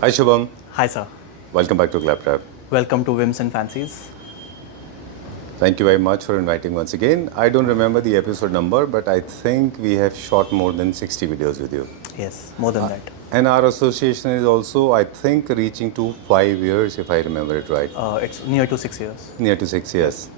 Hi Shubham, Hi, sir. welcome back to Claptrap. Welcome to Whims and Fancies. Thank you very much for inviting once again. I don't remember the episode number, but I think we have shot more than 60 videos with you. Yes, more than that. And our association is also, I think, reaching to 5 years, if I remember it right. It's near to 6 years. Near to 6 years.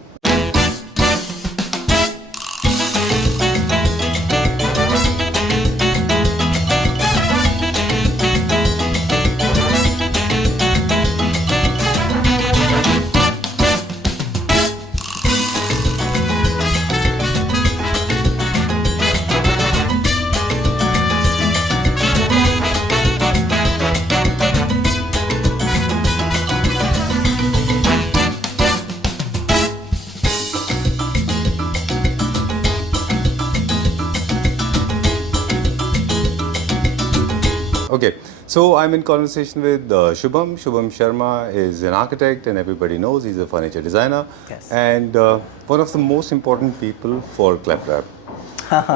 Okay, so I'm in conversation with Shubham. Shubham Sharma is an architect, and everybody knows he's a furniture designer. Yes. And one of the most important people for Claptrap.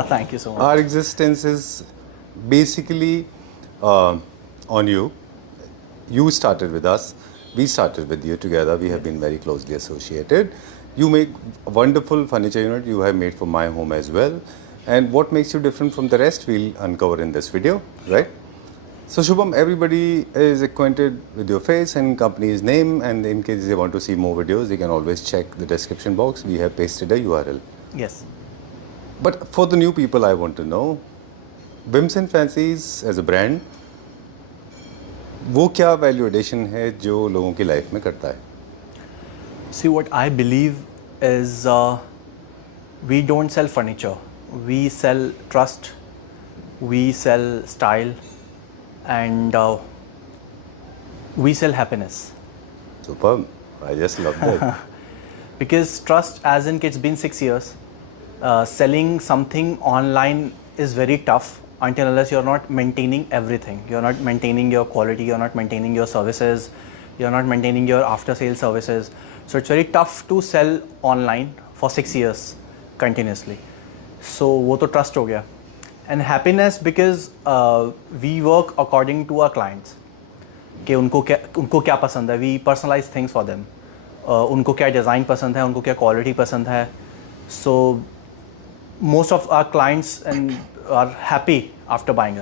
Thank you so much. Our existence is basically on you. You started with us. We started with you together. We have been very closely associated. You make a wonderful furniture unit you have made for my home as well. And what makes you different from the rest, we'll uncover in this video, right? So Shubham, everybody is acquainted with your face and company's name, and in case they want to see more videos, they can always check the description box. We have pasted a URL. Yes. But for the new people, I want to know, Whims and Fancies as a brand, वो क्या value addition है जो लोगों की life में करता है? See, what I believe is we don't sell furniture. We sell trust, we sell style, and we sell happiness. Superb. I just love that. Because trust, as in it's been 6 years, selling something online is very tough until unless you're not maintaining everything. You're not maintaining your quality, you're not maintaining your services, you're not maintaining your after sales services. So it's very tough to sell online for 6 years continuously. So वो तो trust हो गया. And happiness, because we work according to our clients. कि उनको क्या पसंद है. We personalize things for them. उनको क्या design पसंद है, उनको क्या quality पसंद है. So most of our clients are happy after buying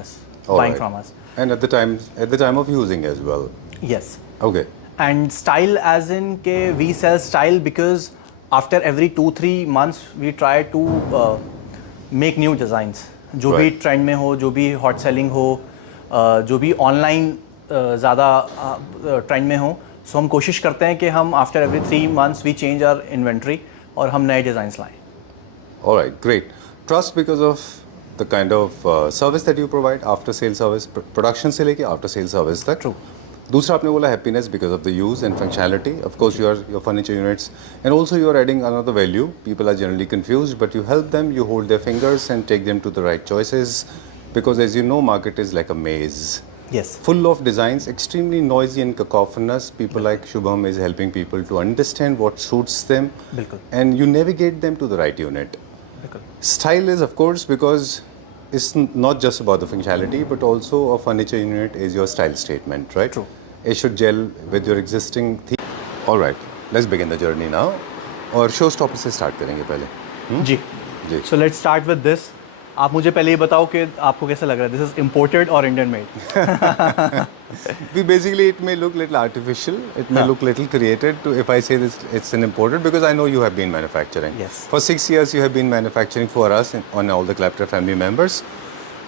from us. And at the time of using as well. Yes. Okay. And style, as in के we sell style because after every 2-3 months we try to make new designs. जो भी trend में हो, जो भी hot selling हो, जो भी ऑनलाइन ज़्यादा ट्रेंड में हो, सो हम कोशिश करते हैं कि हम after every 3 months we change our inventory और हम नए डिज़ाइंस लाएं. Alright, great. Trust because of the kind of service that you provide, after sale service, production से लेके after sale service तक. True. दूसरा आपने बोला happiness because of the use and functionality. Of course, your furniture units, and also you are adding another value. People are generally confused, but you help them. You hold their fingers and take them to the right choices, because as you know, market is like a maze. Yes. Full of designs, extremely noisy and cacophonous. People like Shubham is helping people to understand what suits them, बिल्कुल. and you navigate them to the right unit. बिल्कुल. Style is, of course, because it's not just about the functionality, but also a furniture unit is your style statement, right? True. It should gel with your existing theme. All right, let's begin the journey now. और show stopper से start करेंगे पहले. जी. जी. So let's start with this. आप मुझे पहले ये बताओ कि आपको कैसा लग रहा है. दिस इज इम्पोर्टेड और Indian made. Basically, it may look little artificial. It may look little created. If I say this, it's an imported, because I know you have been manufacturing. Yes. For 6 years, you have been manufacturing for us on all the Claptrap family members.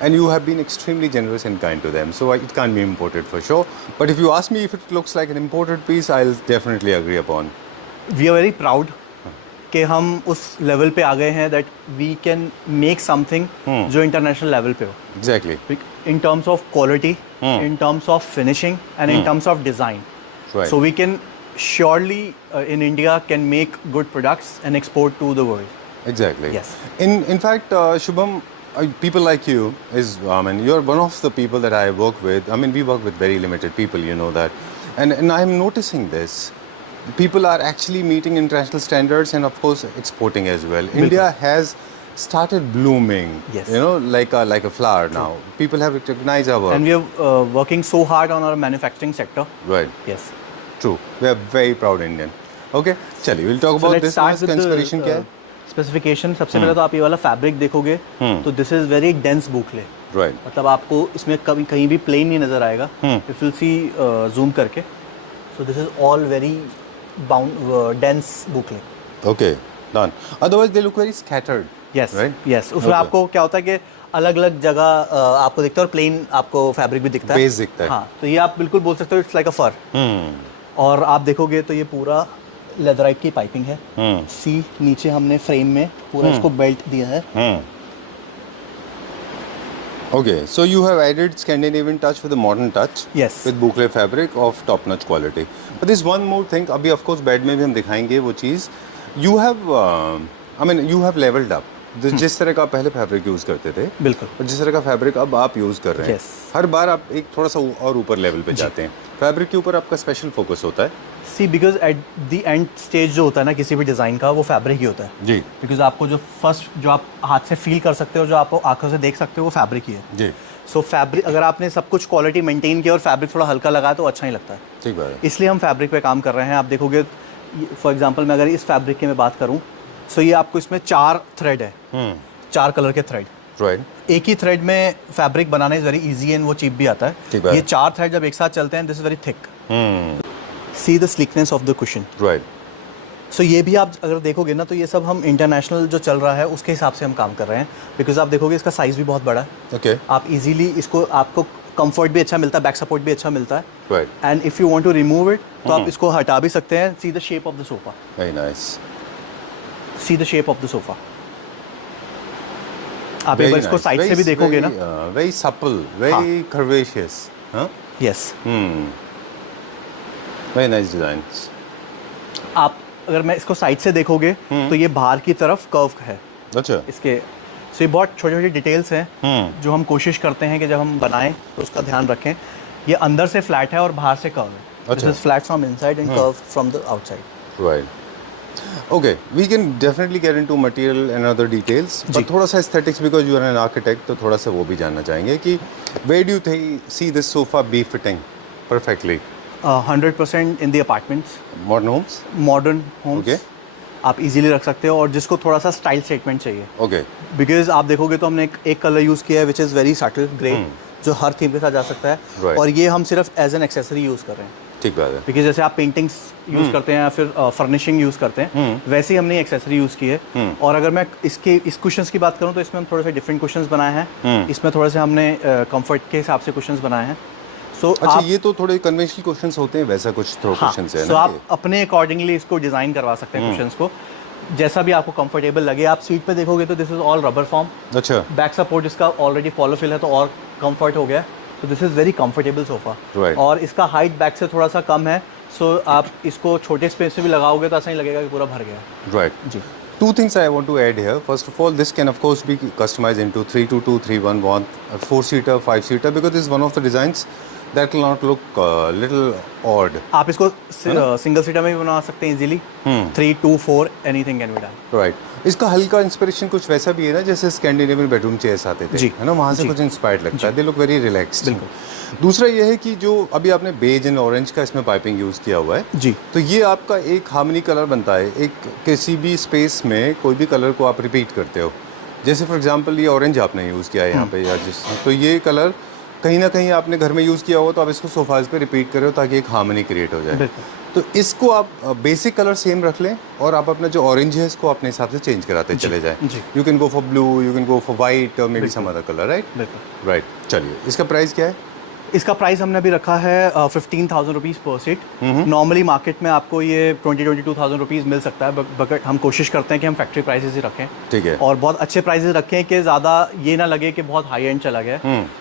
And you have been extremely generous and kind to them. So it can't be imported for sure. But if you ask me if it looks like an imported piece, I'll definitely agree upon. We are very proud कि हम उस level पे आ गए हैं that we can make something जो international level पे हो. Exactly. In terms of quality, in terms of finishing, and in terms of design. Right. So we can surely in India can make good products and export to the world. Exactly. Yes. In fact, Shubham, people like you you're one of the people that I work with. I mean, we work with very limited people, you know that. And I'm noticing this. People are actually meeting international standards and of course exporting as well. India has started blooming. Yes. You know, like a flower now. People have recognized our work. And we are working so hard on our manufacturing sector. Right. Yes. True. We are very proud Indian. Okay. चलिए, we'll talk about this. इसका inspiration क्या है? Specification सबसे पहले तो आप ये वाला फैब्रिक देखोगे तो this is very dense boucle. Right. मतलब आपको इसमें कभी कहीं भी प्लेन नहीं नजर आएगा. इफ विल सी जूम करके, so this is all very bound dense boucle. Okay. Done. Otherwise, they look very scattered. Yes Right? Yes. उसमें Okay. आपको क्या होता है कि अलग अलग जगह आपको दिखता है और प्लेन आपको फैब्रिक भी दिखता है. Base दिखता है. हाँ, तो ये आप बिल्कुल बोल सकते हो इट्स लाइक अ फर. और आप देखोगे तो ये पूरा लेदराइट की पाइपिंग है. सी नीचे हमने फ्रेम में पूरा इसको बेल्ट दिया है. Okay, so you have added Scandinavian touch with a modern touch. Yes. With boucle fabric of top-notch quality. But there's one more thing. अभी of course bed में भी हम दिखाएंगे वो चीज़. You have, you have leveled up. जिस तरह का आप पहले फैब्रिक यूज़ करते थे, बिल्कुल. और जिस तरह का फैब्रिक अब आप यूज़ कर रहे हैं, Yes. हर बार आप एक थोड़ा सा और ऊपर लेवल पे जाते हैं. फैब्रिक के ऊपर आपका स्पेशल फोकस होता है. See because at the end stage जो होता है ना किसी भी डिज़ाइन का, वो फैब्रिक ही होता है. जी. बिकॉज आपको जो फर्स्ट जो आप हाथ से फील कर सकते हो, जो आप आंखों से देख सकते हो, वो फैब्रिक ही है. जी. सो फैब्रिक अगर आपने सब कुछ क्वालिटी मेंटेन किया और फैब्रिक थोड़ा हल्का लगाया तो अच्छा नहीं लगता है. ठीक बात है. इसलिए हम फैब्रिक पे काम कर रहे हैं. आप देखोगे फॉर एग्जांपल मैं अगर इस फैब्रिक की मैं बात करूं, सो ये आपको इसमें 4 थ्रेड है. 4 कलर के थ्रेड. Right. एक ही थ्रेड में fabric banana is very easy and वो चीप भी आता ठीक है. है. ये 4 थ्रेड जब एक साथ चलते हैं, this is very thick. See the slickness of the cushion. Right. So ये भी आप अगर देखोगे ना, तो ये सब हम इंटरनेशनल जो चल रहा है उसके हिसाब से हम काम कर रहे हैं. बिकॉज आप देखोगे इसका साइज़ भी बहुत बड़ा है. Okay. आप इजीली इसको, आपको कंफर्ट भी अच्छा मिलता है, बैक सपोर्ट भी अच्छा मिलता है. Right. And if you want to remove it तो आप इसको हटा भी सकते हैं. See the shape of the sofa. Very nice. See the shape of the sofa. आप एक बार इसको साइड से भी देखोगे ना. Very supple, very curvaceous. Huh? Yes. Very nice designs. आप अगर मैं इसको साइड से देखोगे तो ये बाहर की तरफ कर्व है अच्छा. इसके. सो ये बहुत छोटी छोटी डिटेल्स हैं जो हम कोशिश करते हैं कि जब हम बनाएं तो उसका ध्यान रखें. ये अंदर से फ्लैट है और बाहर से कर्व है. दिस अच्छा. Is flat from inside and curve from the outside. Right. Okay, we can definitely get into material and other details. But थोड़ा सा aesthetics because you are an architect, तो थोड़ा सा वो भी जानना चाहेंगे कि where do you see this sofa be fitting perfectly? 100% in the apartments, Modern homes? Modern homes. Okay. आप इजीली रख सकते हो. और जिसको थोड़ा सा स्टाइल स्टेटमेंट चाहिए, Okay. बिकॉज आप देखोगे तो हमने एक कलर यूज़ किया है which is very subtle grey, जो हर थीम के साथ जा सकता है. Right. और ये हम सिर्फ एज एन एक्सेसरी यूज़ कर रहे हैं. ठीक बात है. बिकॉज जैसे आप पेंटिंग्स यूज़ करते हैं या फिर फर्निशिंग यूज़ करते हैं, वैसे ही हमने एक्सेसरी यूज़ की है. और अगर मैं इस कुशन्स की बात करूँ तो इसमें हम थोड़े से डिफरेंट कुशन्स बनाए हैं. इसमें थोड़े से हमने कंफर्ट के हिसाब से कुशन्स बनाए हैं. सो अच्छा, ये तो थोड़े कन्वेंशनल क्वेश्चंस होते हैं, वैसा कुछ थ्रो क्वेश्चंस है सो ना. आप अपने अकॉर्डिंगली इसको डिज़ाइन करवा सकते हैं कुशन्स को, जैसा भी आपको कंफर्टेबल लगे. आप सीट पे देखोगे तो this is all rubber form. अच्छा. बैक सपोर्ट इसका ऑलरेडी पॉलोफिल है तो और कंफर्ट हो गया. तो this is very comfortable sofa. Right. और इसका हाइट बैक से थोड़ा सा कम है. सो आप इसको छोटे स्पेस में भी लगाओगे तो ऐसा नहीं लगेगा कि पूरा भर गया. Right. Ji. Two things I want to add here. First of all, this can of course be customized into 322, 311, 4-seater, 5-seater because this is one of the designs that will not look little odd. आप इसको single seater में भी बना सकते हैं easily. 3, 2, 4 anything can be done. Right. इसका हल्का inspiration कुछ वैसा भी है ना, जैसे स्कैंडिनेवियन बेडरूम चेयर्स आते थे, जी. है ना, वहाँ से जी. कुछ इंस्पायर्ड लगता है. They look very relaxed. बिल्कुल. दूसरा ये है कि जो अभी आपने बेज एंड ऑरेंज का इसमें पाइपिंग यूज़ किया हुआ है, जी. तो ये आपका एक हार्मनी कलर बनता है. एक किसी भी स्पेस में कोई भी कलर को आप रिपीट करते हो. जैसे फॉर एग्जांपल ये ऑरेंज आपने यूज़ किया है यहाँ पे, या जिस, तो ये कलर कहीं ना कहीं आपने घर में यूज़ किया हो, तो आप इसको सोफाज पे रिपीट करो ताकि एक हार्मनी क्रिएट हो जाए. तो इसको आप बेसिक कलर सेम रख लें और आप अपना जो ऑरेंज है इसको अपने हिसाब से चेंज कराते चले जाएं. You can go for blue, you can go for white और maybe some other colour. Right. Right. चलिए, इसका प्राइस क्या है? इसका प्राइस हमने अभी रखा है 15,000 rupees per seat. Normally market में आपको ये 22,000 रुपीज़ मिल सकता है, बट हम कोशिश करते हैं कि हम फैक्ट्री प्राइसेस ही रखें. ठीक है. और बहुत अच्छे प्राइसेस रखें कि ज़्यादा ये ना लगे कि बहुत हाई एंड चला गया.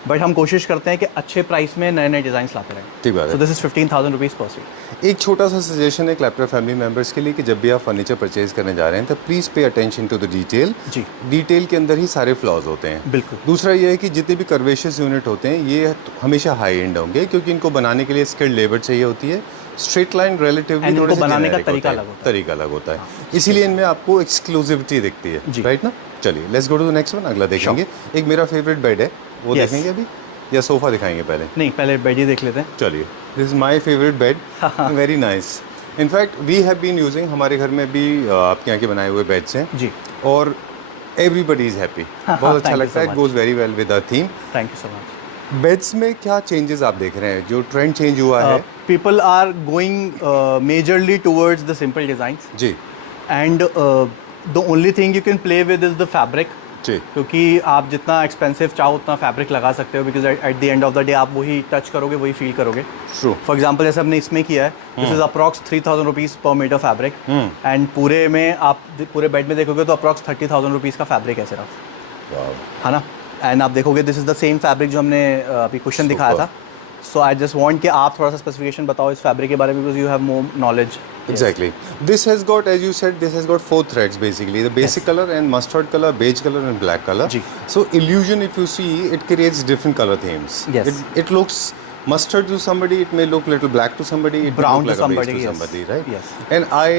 बट हम कोशिश करते हैं कि अच्छे प्राइस में नए नए डिज़ाइन लाते रहें. ठीक बात है. So this is 15,000 rupees per seat. एक छोटा सा सजेशन है क्लैपटर फैमिली मेंबर्स के लिए कि जब भी आप फर्नीचर परचेज करने जा रहे हैं तो please pay attention to the detail. जी. डिटेल के अंदर ही सारे फ्लॉज होते हैं. बिल्कुल. दूसरा ये है कि जितने भी कर्वेशियस यूनिट होते हैं ये हमेशा हाई एंड होंगे, क्योंकि इनको बनाने के लिए स्किल्ड लेबर चाहिए होती है. स्ट्रेट लाइन रिलेटिवली थोड़े से बनाने का तरीका अलग होता है. इसीलिए इनमें आपको एक्सक्लूसिविटी दिखती है. राइट ना. चलिए let's go to the next one, अगला देखेंगे। एक मेरा फेवरेट बेड है, वो Yes. देखेंगे अभी या सोफा दिखाएंगे पहले? नहीं, पहले बेड ही देख लेते हैं। चलिए, this is my favourite bed, very nice. In fact we have been using, हमारे घर में भी आपके यहाँ के बनाए हुए बेड्स हैं जी, और एवरीबडी इज हैप्पी, बहुत अच्छा Thank you लगता so है, it much. Goes very well with the theme. Thank you so much. Beds में क्या चेंजेस आप देख रहे हैं, जो ट्रेंड चेंज हुआ है? People are going majorly towards the simple designs, जी and the only thing you can play with is the fabric, जी क्योंकि आप जितना एक्सपेंसिव चाहो उतना फैब्रिक लगा सकते हो, because at the end of the day आप वही टच करोगे, वही फील करोगे। ट्रू। फॉर एग्जाम्पल जैसे हमने इसमें किया है, दिस इज अप्रॉक्स 3000 रुपीज़ पर मीटर फैब्रिक, एंड पूरे में आप पूरे बेड में देखोगे तो अप्रॉक्स 30,000 रुपीज़ का फैब्रिक है सिर्फ, है ना। एंड आप देखोगे this is the same fabric जो हमने अभी क्वेश्चन दिखाया था। सो आई जस्ट वांट कि आप थोड़ा सा स्पेसिफिकेशन बताओ इस फैब्रिक के बारे में, because you have more knowledge. Exactly. This has got, as you said, this has got 4 threads basically. The basic color and mustard color, beige color and black color. जी. So illusion, if you see, it creates different color themes. Yes. It looks mustard to somebody, it may look little black to somebody, it Brown may to look like a somebody, beige to yes. somebody, right? Yes. And I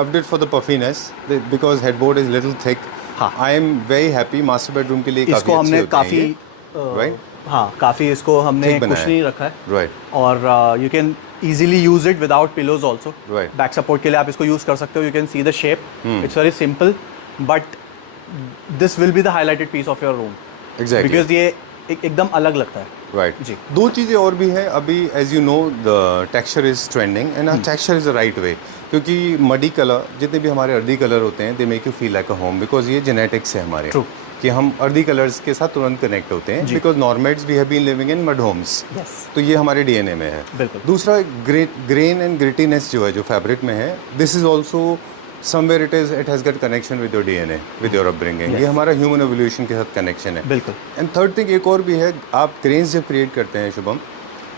loved it for the puffiness because headboard is little thick. हाँ. I am very happy. Master bedroom के लिए काफी इसको हमने अच्छे होते हैं काफ़ी right? हाँ, काफ़ी इसको हमने ठीक कुछ बनाया नहीं रखा है, Right. और you can easily use it without pillows also. Right. Back support के लिए आप इसको यूज़ कर सकते हो। You can see the shape, it's very simple, but this will be the highlighted piece of your room, Exactly. Because ये एकदम अलग लगता है। राइट जी। दो चीज़ें और भी हैं अभी, as you know the texture is trending and texture is the right way, क्योंकि मडी कलर जितने भी हमारे अर्दी कलर होते हैं they make you feel like a home, because ये जेनेटिक्स है हमारे True. कि हम अर्दी कलर्स के साथ तुरंत कनेक्ट होते हैं, because nomads we have been living in mud homes, Yes. तो ये हमारे डीएनए में है। बिल्कुल। दूसरा ग्रेन एंड ग्रिटीनेस जो है जो फैब्रिक में है, this is also somewhere it has got connection with your DNA, with your upbringing, ये हमारा ह्यूमन एवोल्यूशन के साथ कनेक्शन है। बिल्कुल। एंड थर्ड थिंग एक और भी है, आप ग्रेन्स जब क्रिएट करते हैं शुभम,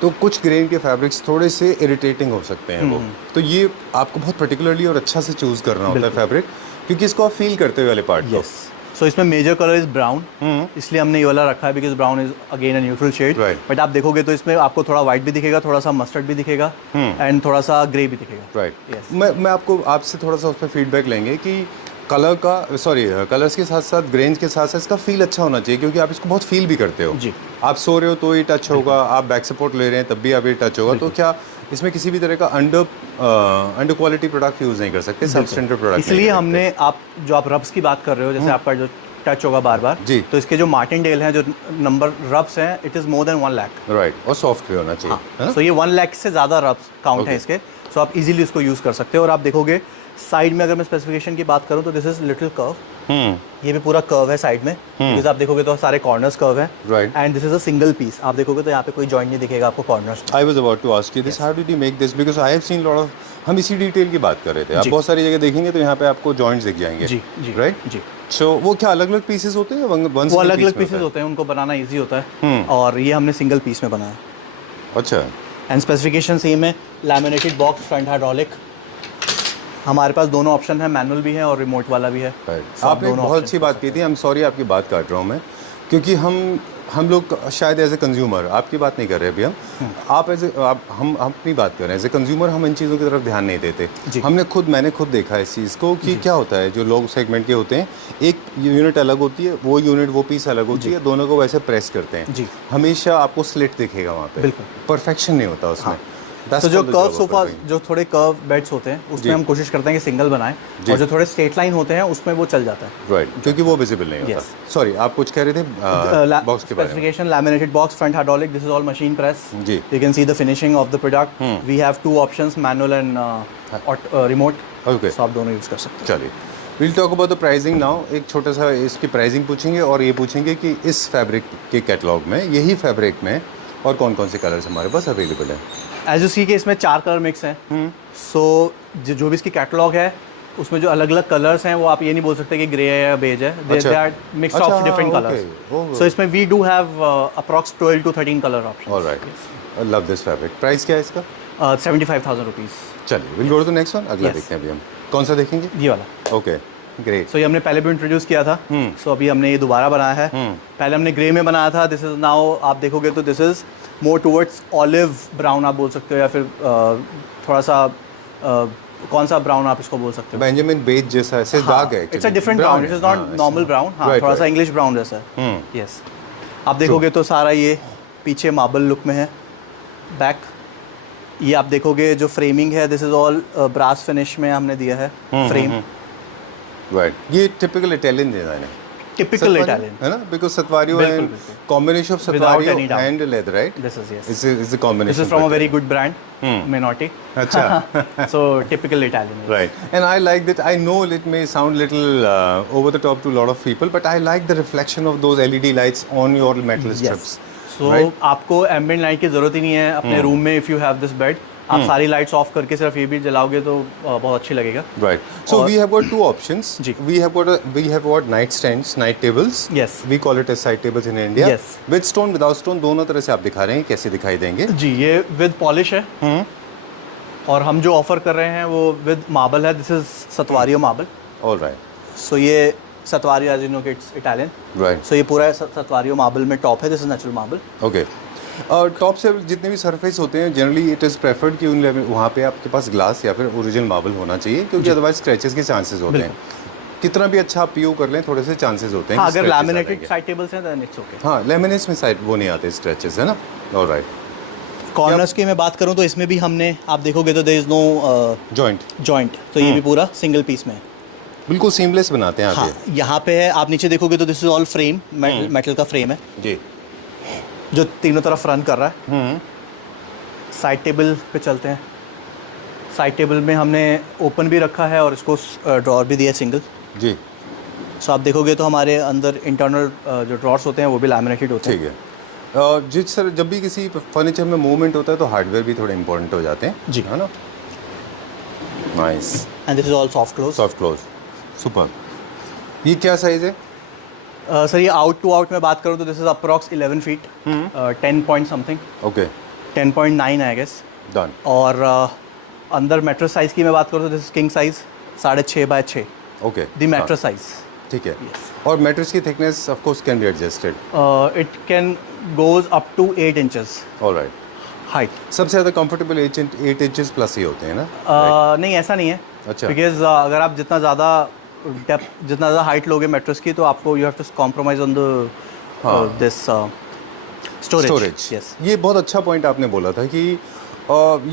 तो कुछ ग्रेन के फैब्रिक्स थोड़े से इरिटेटिंग हो सकते हैं वो, तो ये आपको बहुत पर्टिकुलरली और अच्छा से चूज़ करना होता है फैब्रिक, क्योंकि इसको आप फील करते हुए वाले पार्ट को। सो इसमें मेजर कलर इज ब्राउन, इसलिए हमने ये वाला रखा है, because brown is again a neutral shade. Right. But आप देखोगे तो इसमें आपको थोड़ा व्हाइट भी दिखेगा, थोड़ा सा मस्टर्ड भी दिखेगा, एंड थोड़ा सा ग्रे भी दिखेगा। राइट। Yes. मैं आपको आपसे थोड़ा सा उस पर फीडबैक लेंगे कि कलर का कलर्स के साथ साथ ग्रेन्स के साथ साथ इसका फील अच्छा होना चाहिए, क्योंकि आप इसको बहुत फील भी करते हो। जी। आप सो रहे हो तो ये टच होगा, आप बैक सपोर्ट ले रहे हैं तब भी आप ये टच होगा, तो क्या इसमें किसी भी तरह का अंडर क्वालिटी प्रोडक्ट यूज़ नहीं कर सकते, सब स्टैंडर्ड प्रोडक्ट। इसलिए हमने आप रब्स की बात कर रहे हो, जैसे आपका जो टच होगा बार बार, जी। तो इसके जो मार्टिनडेल हैं, जो नंबर रब्स हैं, it is more than 1 lakh. Right, और सॉफ्ट भी होना चाहिए, है ना? सो ये 1 लाख से ज़्यादा रब्स काउंट है इसके, सो आप इजीली इसको यूज़ कर सकते हो। और आप देखोगे साइड में, अगर मैं स्पेसिफिकेशन की बात करूँ तो दिस इज लिटिल कर्व, ये भी पूरा कर्व है साइड में, बिकॉज आप देखोगे तो सारे कॉर्नर्स कर्व हैं, Right. And this is a single piece. आप देखोगे तो यहाँ पे कोई जॉइंट नहीं दिखेगा आपको corners. I was about to ask you this. How did you make this? Because I have seen lot of, हम इसी डिटेल की बात कर रहे थे। आप जी। बहुत सारी जगह देखेंगे तो यहाँ पे आपको जॉइंट्स दिख जाएंगे। जी, जी, राइट जी। सो वो क्या अलग अलग पीसेस होते हैं? वो अलग अलग पीसेस होते हैं, उनको बनाना ईजी होता है, और ये हमने सिंगल पीस में बनाया। अच्छा। एंड स्पेसिफिकेशन सेम है, लैमिनेटेड बॉक्स, फ्रंट हाइड्रोलिक। हमारे पास दोनों ऑप्शन है, मैनुअल भी है और रिमोट वाला भी है। Right. आपने बहुत अच्छी बात की थी, I'm sorry आपकी बात काट रहा हूँ मैं, क्योंकि हम लोग शायद एज ए कंज्यूमर, आपकी बात नहीं कर रहे अभी हम अपनी बात कर रहे हैं एज ए कंज्यूमर, हम इन चीज़ों की तरफ ध्यान नहीं देते। मैंने खुद देखा है इस चीज़ को कि क्या होता है, जो लोग सेगमेंट के होते हैं, एक यूनिट अलग होती है, वो पीस अलग होती है, दोनों को वैसे प्रेस करते हैं, हमेशा आपको स्लिट दिखेगा वहाँ पे, बिल्कुल परफेक्शन नहीं होता उसमें। तो जो कर्व सोफा, जो थोड़े कर्व बेड्स होते हैं, उसमें हम कोशिश करते हैं कि सिंगल बनाएं, और जो थोड़े स्ट्रेट लाइन होते हैं उसमें वो चल जाता है। राइट, क्योंकि वो विजिबल नहीं होता। सॉरी, आप कुछ कह रहे थे बॉक्स के बारे में। Specification, laminated box, front hydraulic, this is all machine press. जी। You can see the finishing of the product. We have 2 options, manual and remote. Okay, so आप दोनों यूज कर सकते हैं। चलिए, will talk about the pricing now. एक छोटा सा इसकी प्राइसिंग पूछेंगे, और ये पूछेंगे कि इस फैब्रिक के कैटलॉग में, यही फैब्रिक में और कौन कौन से कलर्स हमारे पास अवेलेबल है। एज यू सी के इसमें 4 कलर मिक्स हैं। सो जो भी इसकी कैटलॉग है, उसमें जो अलग अलग कलर्स हैं, वो आप ये नहीं बोल सकते कि ग्रे है या बेज है, they are mix of different colours. So इसमें we do have approx 12 to 13 colour options. Alright, I love this fabric. Price क्या है इसका? 75,000 रुपीज़। चलिए, will go to the next one. अगला देखते हैं अभी हम, कौन सा देखेंगे? ये वाला। Okay, great. सो ये हमने पहले भी इंट्रोड्यूस किया था, सो अभी हमने ये दोबारा बनाया है। पहले हमने ग्रे में बनाया था, दिस इज नाउ, आप देखोगे तो this is more towards olive brown आप बोल सकते हो, या फिर थोड़ा सा कौन सा ब्राउन आप इसको बोल सकते हो? बेंजामिन बेज जैसा ऐसे दाग है it's a different brown, it is not normal brown, हाँ थोड़ा सा इंग्लिश ब्राउन जैसा है। यस, आप देखोगे तो सारा ये पीछे मार्बल लुक में है। बैक ये आप देखोगे जो फ्रेमिंग है, this is all brass finish में हमने दिया है फ्रेम। राइट, ये टिपिकल इटालियन डिजाइन है, टिपिकल इटालियन है ना, बिकॉज़ सतवारियो बिल्कुल, एंड बिल्कुल। कॉम्बिनेशन ऑफ Without सतवारियो any doubt. And leather, right? This is yes, is the combination, this is from a very good brand Menotti. अच्छा। So typical Italian. Yes. Right, and I like that. I know it may sound little over the top to a lot of people, but I like the reflection of those LED lights on your metal strips. So right? आपको ambient light की जरूरत ही नहीं है अपने room में। If you have this bed, आप सारी lights off करके सिर्फ ये भी जलाओगे तो बहुत अच्छी लगेगा। Right. So we have got two options. Ji. We have got night stands, night tables. Yes. We call it as side tables in India. Yes. With stone, without stone, दोनों तरह से आप दिखा रहे हैं कैसे दिखाई देंगे। जी, ये विद पॉलिश है और हम जो ऑफर कर रहे हैं वो विद मार्बल है। This is statuario marble. All right. So ये statuario, as you know, it's Italian. Right. So ये पूरा सतवारियो मार्बल में टॉप है। This is natural marble. Okay. और टॉप से जितने भी सरफेस होते हैं जनरली इट इज़ प्रेफर्ड कि उन वहाँ पे आपके पास ग्लास या फिर ओरिजिनल मार्बल होना चाहिए, क्योंकि अदरवाइज स्क्रैचेस के चांसेस होते हैं। कितना भी अच्छा आप पीओ कर लें, थोड़े से चांसेस होते हैं। हाँ, कि अगर scratches आ लैमिनेटेड जाएंगे। साइड टेबल्स हैं देन इट्स ओके। हाँ, लेमिनेट्स में साइड वो नहीं आते स्क्रैचेस, है ना। ऑलराइट। कॉर्नर्स की मैं बात करूँ तो इसमें भी हमने, आप देखोगे तो there is no joint, joint, तो ये भी पूरा सिंगल पीस में है। बिल्कुल सीमलेस बनाते हैं आप हाँ, ये। यहाँ पे है, आप नीचे देखोगे तो this is all frame, metal का फ्रेम है जी। जो तीनों तरफ रन कर रहा है। साइड टेबल पे चलते हैं। साइड टेबल में हमने ओपन भी रखा है और इसको ड्रॉअर भी दिया है सिंगल। जी, सो आप देखोगे तो हमारे अंदर इंटरनल जो ड्रॉर्स होते हैं वो भी लैमिनेटेड होते ठीक है। जिस सर जब भी किसी फर्नीचर में मूवमेंट होता है तो हार्डवेयर भी थोड़े इंपॉर्टेंट हो जाते हैं जी। है ना। नाइस। हैं and this is all soft close. Soft close, super. ये क्या साइज है? सर ये आउट टू आउट में बात करूँ तो this is approx 11 feet, 10 point something, okay, 10.9 I guess. Done. और अंदर मैट्रेस साइज़ की मैं बात करूँ तो this is king size 6.5 by 6 okay, the mattress size. ठीक है। और मैट्रेस की thickness of course can be adjusted. It can goes up to 8 inches alright. Height. सबसे ज़्यादा कंफर्टेबल 8 इंचेस प्लस ही होते हैं ना। नहीं, ऐसा नहीं है। अच्छा। बिकॉज अगर आप जितना ज़्यादा डेप्थ, जितना ज़्यादा हाइट लोगे मैट्रेस की, तो आपको you have to compromise on the this storage. Yes, ये बहुत अच्छा पॉइंट आपने बोला था कि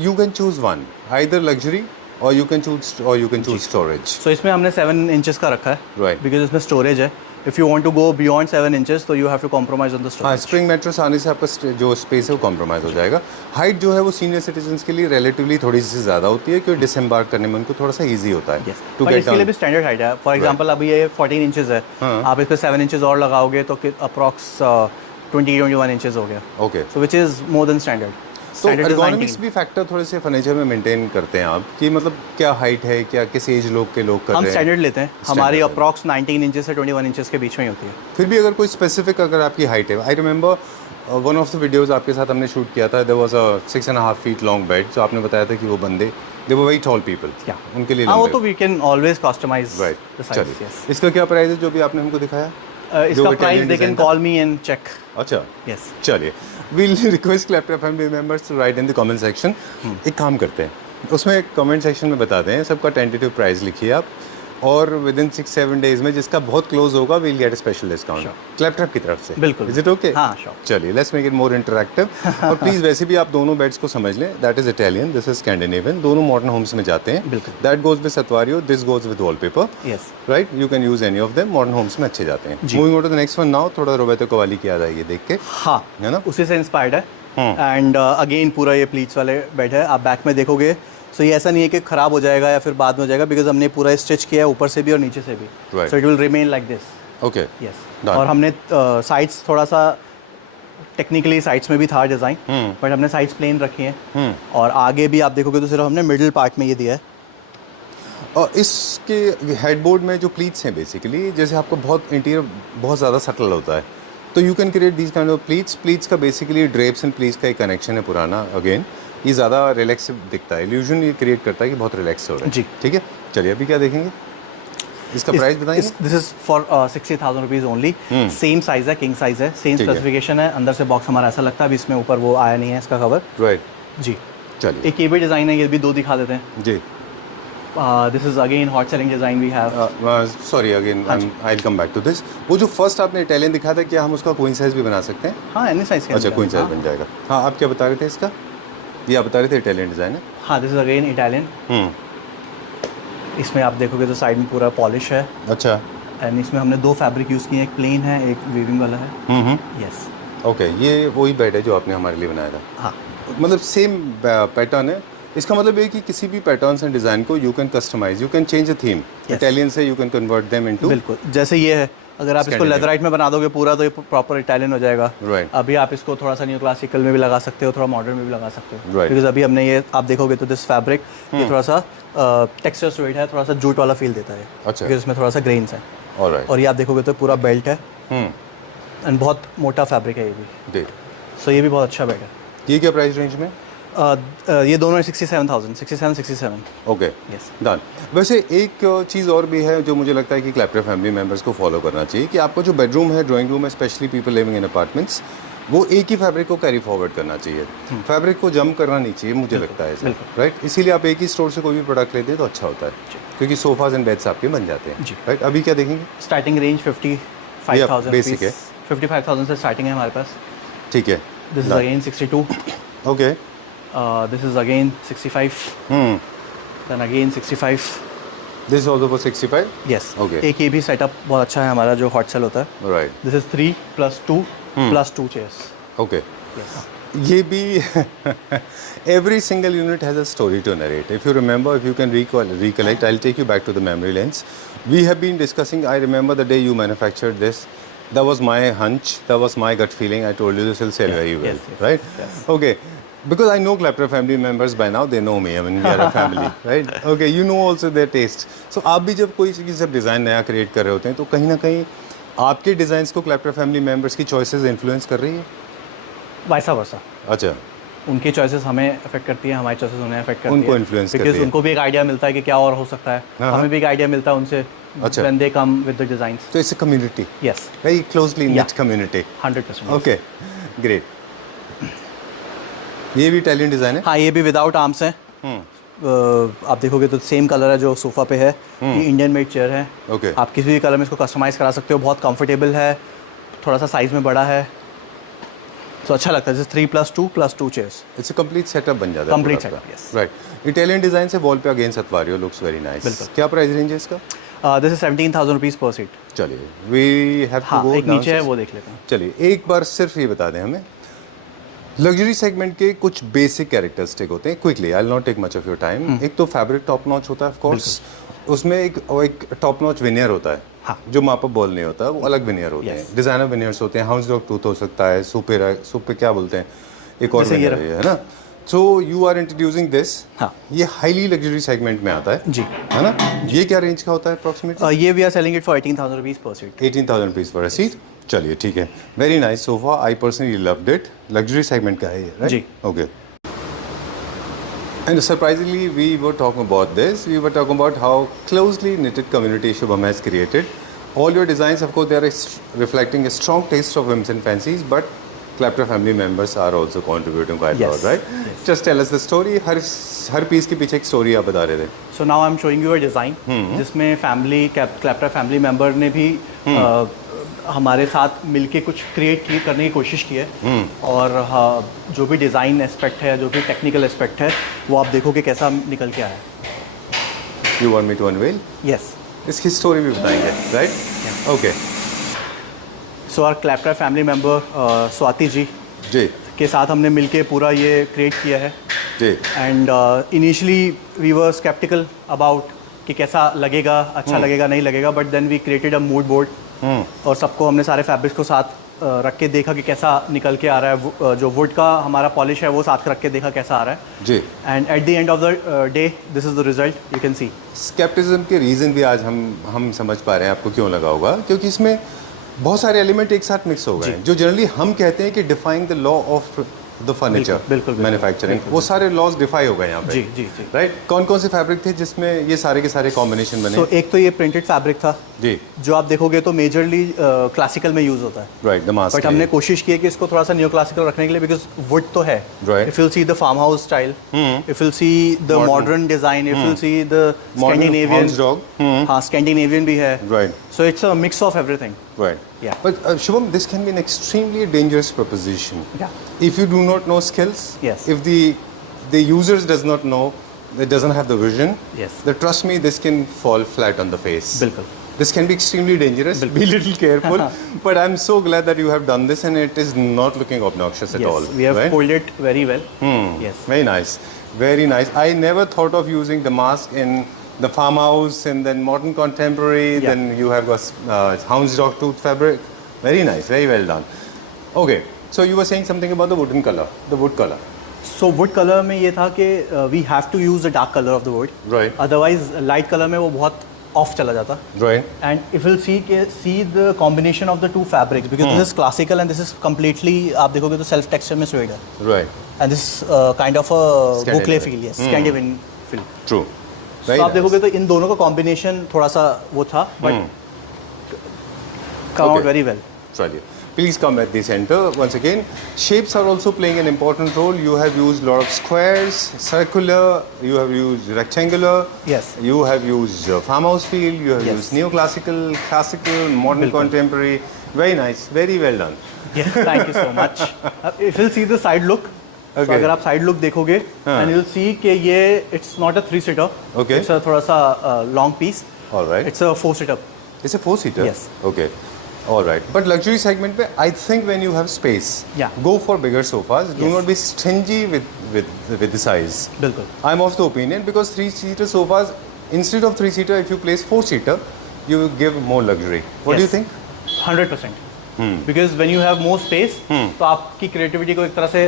you can choose one, either luxury और you can choose storage. So इसमें हमने 7 इंचेस का रखा है, Right. बिकॉज इसमें स्टोरेज है। If you want to go beyond 7 inches तो you have to compromise on the हाँ, स्टोरेज। स्प्रिंग मैट्रेस आने से आपका जो स्पेस है वो कॉम्प्रोमाइज़ हो जाएगा। हाइट जो है वो सीनियर सिटीजन्स के लिए रिलेटिवली थोड़ी सी ज़्यादा होती है, क्योंकि डिसएम्बार्क करने में उनको थोड़ा सा ईजी होता है टू पर गेट इसके लिए भी स्टैंडर्ड हाइट है। फॉर एग्जांपल अभी ये 14 इंचेस है, आप इस पर 7 इंचेस और लगाओगे तो अप्रॉक्स 20-21 इंचेस हो गया। Okay. So which is more than standard. तो एर्गोनॉमिक्स भी फैक्टर थोड़े से फर्नीचर में मेंटेन करते हैं आप, कि मतलब क्या हाइट है, क्या किस एज लोग के लोग कर हम रहे हैं। स्टैंडर्ड लेते हैं, हमारी Standard. अप्रॉक्स 19 इंचेस से 21 इंचेस के बीच में ही होती है। फिर भी अगर कोई स्पेसिफिक अगर आपकी हाइट है, I remember one of the videos आपके साथ हमने शूट किया था, there was a 6.5 feet long bed, जो आपने बताया था कि वो बंदे they were very tall people, उनके लिए हाँ, वो लंबे। तो we can always customize right, the size. चलिए। यस, इसका क्या प्राइस है जो भी आपने हमको दिखाया? इसका जो price Italian they can design था? Call me and check. अच्छा, यस, चलिए। We'll request Claptop family members to write in the comment section. एक काम करते हैं, उसमें कमेंट सेक्शन में बता दें सबका टेंटेटिव प्राइस लिखिए आप, और विद इन 6-7 डेज में जिसका बहुत क्लोज होगा we'll get special discount Claptop की तरफ से। बिल्कुल। Is it okay? हाँ, श्योर। चलिए, let's make it more interactive. और प्लीज़ वैसे भी आप दोनों बेड्स को समझ लें, that is Italian, this is Scandinavian, दोनों मॉडर्न होम्स में जाते हैं। बिल्कुल। That goes with statuario, this goes with wallpaper. Yes, right, you can use any of them, modern homes में अच्छे जाते हैं। Moving on to the next one now, थोड़ा रोबर्तो कवाली की याद आई है देख के, हाँ, है ना। उसी से इंस्पायर्ड है। एंड अगेन पूरा ये प्लीट्स वाले बेड है। आप बैक में देखोगे सो ये ऐसा नहीं है कि ख़राब हो जाएगा या फिर बाद में हो जाएगा, बिकॉज हमने पूरा स्टिच किया है ऊपर से भी और नीचे से भी, Right. So it will remain like this. Okay, yes. Done. और हमने साइड्स थोड़ा सा टेक्निकली साइड्स में भी था डिज़ाइन, बट हमने साइड्स प्लेन रखी हैं। और आगे भी आप देखोगे तो सिर्फ हमने मिडिल पार्ट में ये दिया है। और इसके हेडबोर्ड में जो प्लीट्स हैं बेसिकली, जैसे आपको बहुत इंटीरियर बहुत ज़्यादा सटल होता है, तो you can create these kind of pleats. Pleats का बेसिकली ड्रेप्स एंड प्लीट्स का एक कनेक्शन है पुराना। अगेन ये ज़्यादा रिलैक्स दिखता है, इल्यूजन ये क्रिएट करता है कि बहुत रिलैक्स हो रहा है। जी। ठीक है, चलिए अभी क्या देखेंगे, इसका प्राइस बताइए। This is for 60,000 rupees only. Same size है, किंग साइज़ है, सेम ठीक है। स्पेसिफिकेशन है। अंदर से बॉक्स हमारा ऐसा लगता है, अभी इसमें ऊपर वो आया नहीं है इसका कवर। राइट, जी। चलिए। एक ये भी डिज़ाइन है, ये भी दो दिखा देते हैं। जी, This is again hot selling design we have. Sorry again I will come back to this. वो जो फर्स्ट आपने इटालियन दिखा था, क्या हम उसका क्वीन साइज भी बना सकते हैं? हाँ, एनी साइज का. अच्छा, क्वीन साइज बन जाएगा. हाँ, आप क्या बता रहे थे इसका? ये आप बता रहे थे इटालियन डिज़ाइन है. हाँ, दिस इज अगेन इटालियन. इसमें आप देखोगे तो साइड में पूरा पॉलिश है. अच्छा. एंड इसमें हमने दो फैब्रिक यूज़ किए हैं, एक प्लेन है, एक वीविंग वाला है. यस. ओके, ये वही बेड है जो आपने हमारे लिए बनाया था. हाँ, मतलब सेम पैटर्न है. इसका मतलब ये कि किसी भी पैटर्न्स एंड डिज़ाइन को you can customise, you can change the theme. Italian से you can convert them into. बिल्कुल. जैसे ये है, अगर आप इसको लेदराइट में बना दोगे पूरा तो ये प्रॉपर इटालियन हो जाएगा. राइट. अभी आप इसको थोड़ा सा न्यू क्लासिकल में भी लगा सकते हो, थोड़ा मॉडर्न में भी लगा सकते हो. Right. बिकॉज अभी हमने ये आप देखोगे तो दिस फैब्रिक ये थोड़ा सा टेक्सचर स्वेट है, थोड़ा सा जूट वाला फील देता है. अच्छा. बिकॉज इसमें थोड़ा सा ग्रेन्स है. ऑलराइट. और ये आप देखोगे तो पूरा बेल्ट है एंड बहुत मोटा फैब्रिक है ये भी. सो ये भी बहुत अच्छा बेल्ट है. ये क्या प्राइस रेंज में? ये दोनों 67,000. Okay, yes. डन. वैसे एक चीज़ और भी है जो मुझे लगता है कि क्लैप्टर फैमिली मेंबर्स को फॉलो करना चाहिए, कि आपका जो बेडरूम है, ड्राइंग रूम है, specially people living in apartments, वो एक ही फैब्रिक को कैरी फॉरवर्ड करना चाहिए. फैब्रिक को जम करना नहीं चाहिए, मुझे लगता है ऐसा. राइट. इसीलिए आप एक ही स्टोर से कोई भी प्रोडक्ट लेते हैं तो अच्छा होता है, क्योंकि सोफाज एंड बेड्स आपके बन जाते हैं. राइट. अभी क्या देखेंगे? स्टार्टिंग रेंज 55,000 बेसिक है. 55,000 से स्टार्टिंग है हमारे पास. ठीक है. This is again 62. Okay. This is again 65. Then again 65. This is also for 65. Yes. Okay. एक ये भी सेटअप बहुत अच्छा है हमारा जो हॉट सेल होता है. Right. This is 3 plus 2 plus 2 chairs. Okay. Yes. ये भी every single unit has a story to narrate. If you remember, if you can recollect, I'll take you back to the memory lanes. We have been discussing. I remember the day you manufactured this. That was my hunch. That was my gut feeling. I told you this will sell very well. Yes. Right? Yes. Okay. Because I know Clapper family members by now, they know me. I mean, we are a family, right? Okay, you know also their taste. So आप भी जब कोई चीज़ जब design नया create कर रहे होते हैं तो कहीं ना कहीं आपके डिज़ाइंस को Clapper फैमिली मेम्बर्स की चॉइसेस इन्फ्लुएंस कर रही है? वैसा वैसा. अच्छा. उनकी चॉइसेस हमें अफेक्ट करती है, हमारी चॉइसेस उन्हें अफेक्ट करती है. उनको इन्फ्लुएंस करती है. बिकॉज उनको भी एक आइडिया मिलता है कि क्या और हो सकता है. हमें भी एक आइडिया मिलता है उनसे. अच्छा. When they come with the designs. So it's a community. Yes. Very closely knit community. 100%. Okay, great. ये भी इटालियन डिज़ाइन है? हाँ, ये भी विदाउट आर्म्स है. आप देखोगे तो सेम कलर है जो सोफ़ा पे है. ये इंडियन मेड चेयर है. ओके. आप किसी भी कलर में इसको कस्टमाइज करा सकते हो. बहुत कंफर्टेबल है, थोड़ा सा साइज़ में बड़ा है, तो अच्छा लगता है. जैसे 3 plus 2 plus 2 chairs. It's a complete setup बन जाता है. Complete setup. Yes. Right. Italian design से वॉल पे अगेन सतवारियो लुक्स वेरी नाइस. क्या प्राइस रेंज है इसका? This is 17,000 rupees per seat. चलिए, वी हैव टू गो. एक नीचे है, वो देख लेते हैं. चलिए, एक बार सिर्फ ये बता दें हमें, लग्जरी सेगमेंट के कुछ बेसिक कैरेक्टरिस्टिक होते हैं. Quickly, I will not take much of your time. एक तो फैब्रिक टॉप नॉच होता है, ऑफ कोर्स. उसमें एक टॉप नॉच विनियर होता है. हाँ. जो मापा बॉल नहीं होता, वो अलग विनियर होते हैं. डिजाइनर विनियर्स होते हैं. हाउस डॉग टूथ हो सकता है, सुपे क्या बोलते हैं, एक और विनियर है ना. So you are introducing this. हाँ. ये हाईली लग्जरी सेगमेंट में आता है जी, है ना. ये क्या रेंज का होता है अप्रॉक्सीमेटली? ये we are selling it for 18,000 rupees per seat. 18,000 rupees for a seat. चलिए, ठीक है. Very nice sofa. I personally loved it. Luxury segment का है ये, राइट? जी. Okay. And surprisingly, we were talking about this. We were talking about how closely knitted community Shubham has created. All your designs, of course, they are reflecting a strong taste of whims and fancies, but Clapter family members are also contributing quite a lot, right? Yes. Just tell us the story. हर piece के पीछे एक story आप बता रहे थे. So now I'm showing you a design जिसमें family Clapter family member ने भी हमारे साथ मिलके कुछ करने की कोशिश की है. और जो भी डिज़ाइन एस्पेक्ट है, जो भी टेक्निकल एस्पेक्ट है, वो आप देखो कि कैसा निकल के आया है. You want me to unveil? Yes. इसकी स्टोरी भी बताएंगे, right? Okay. So our Clapter family member Swati ji के साथ हमने मिलके पूरा ये क्रिएट किया है. जी. And initially we were sceptical about कि कैसा लगेगा, अच्छा लगेगा, नहीं लगेगा. But then we created a mood board. और सबको हमने सारे फैब्रिक्स को साथ रख के देखा कि कैसा निकल के आ रहा है. जो वुड का हमारा पॉलिश है वो साथ रख के देखा कैसा आ रहा है. जी. And at the end of the day this is the result. You can see. Scepticism के रीज़न भी आज हम समझ पा रहे हैं आपको क्यों लगा होगा, क्योंकि इसमें बहुत सारे एलिमेंट एक साथ मिक्स हो गए हैं. जो जनरली हम कहते हैं कि defying the law of the furniture बिल्कुल, मैन्युफैक्चरिंग, वो सारे लॉज डिफाई हो गए यहाँ पे। जी जी जी। राइट, कौन कौन से फैब्रिक थे जिसमें ये सारे के सारे कॉम्बिनेशन बने? सो एक तो ये प्रिंटेड फैब्रिक था जी, जो आप देखोगे तो मेजरली क्लासिकल में यूज होता है, राइट, द मास्क। बट हमने कोशिश की है कि इसको थोड़ा सा न्यू क्लासिकल रखने के लिए, बिकॉज वुड तो है। Right. If you'll see the farm house style, if you'll see the modern design, if you'll see the Scandinavian, हाँ स्कैंडिनेवियन भी है। Right, so it's a mix of everything. right. Yeah. But Shubham, this can be an extremely dangerous proposition. Yeah. If you do not know skills, Yes. if the users does not know, it doesn't have the vision, Yes. then trust me, this can fall flat on the face. बिल्कुल। This can be extremely dangerous. Be a little careful. But I'm so glad that you have done this and it is not looking obnoxious at all. Yes, we have right? pulled it very well. Yes. Very nice. Very nice. I never thought of using the mask in the farmhouse and then modern contemporary. Yeah. Then you have got houndstooth tooth fabric. Very nice. Very well done. Okay. So you were saying something about the wooden color, the wood color. So wood color में ये था कि we have to use the dark color of the wood. Right. Otherwise light color में वो बहुत off चला जाता. Right. And if you'll see the combination of the two fabrics, because this is classical and this is completely, आप देखोगे तो self texture में suede है. Right. And this kind of a boucle feel, yes, Scandinavian feel. True. So Very आप nice. देखोगे तो इन दोनों का combination थोड़ा सा वो था, but come out Okay. very well. Chaliye. Please come at the center once again. Shapes are also playing an important role. You have used a lot of squares, circular, you have used rectangular. Yes. You have used farmhouse feel, you have Yes. used neoclassical, classical, modern Bilkul. contemporary. Very nice, very well done. Yeah, thank you so much. If you'll see the side look, so Okay. अगर आप side look देखोगे, and you'll see कि ये it's not a 3-seater. Okay. It's a थोड़ा सा long piece. All right. It's a 4-seater. It's a 4-seater? Yes. Okay. All right. But luxury segment, pe, I think when you have space, Yeah. go for bigger sofas. Do Yes. not be stingy with the size. बिल्कुल. I'm of the opinion because 3-seater sofas, instead of 3-seater, if you place 4-seater, you give more luxury. What do you Yes. think? 100%. Because when you have more space, तो आपकी creativity को एक तरह से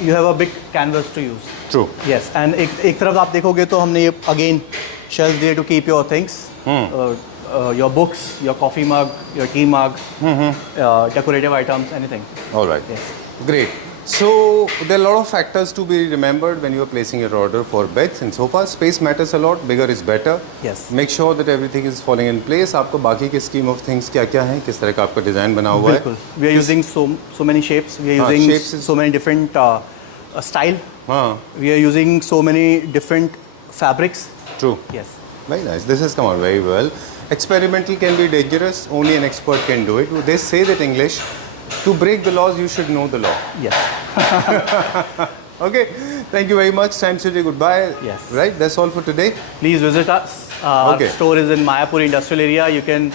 you have a big canvas to use. True. Yes, and एक तरफ आप देखोगे तो हमने ये again shelves दिए to keep your things, your books, your coffee mug, your tea mug, decorative items, anything. All right. Yes. Great. So there are a lot of factors to be remembered when you are placing your order for beds and sofas. Space matters a lot. Bigger is better. Yes. Make sure that everything is falling in place. आपको बाकी के scheme of things क्या क्या हैं, किस तरह का आपका डिज़ाइन बना हुआ है. बिल्कुल. We are using so many shapes. We are हाँ, using shapes is- so many different style. हाँ. We are using so many different fabrics. True. Yes. Very nice. This has come out very well. Experimental can be dangerous. Only an expert can do it. They say that English, to break the laws, you should know the law. Yes. Okay. Thank you very much. Time to say goodbye. Yes. Right. That's all for today. Please visit us. Our Okay. store is in Mayapur Industrial Area. You can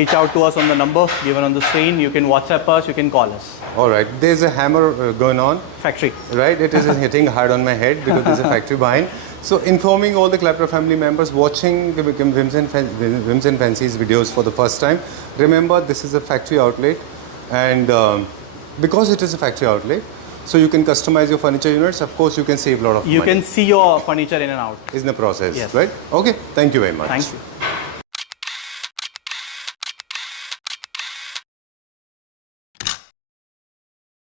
reach out to us on the number given on the screen. You can WhatsApp us. You can call us. All right. There's a hammer going on. Factory. Right. It is hitting hard on my head because there's a factory behind. So informing all the Clapper family members watching the Whims and Fancies videos for the first time, remember this is a factory outlet, and because it is a factory outlet, so you can customize your furniture units. Of course, you can save a lot of You money. can see your furniture in and out. Is in the process, Yes. right? Okay. Thank you very much. Thank you.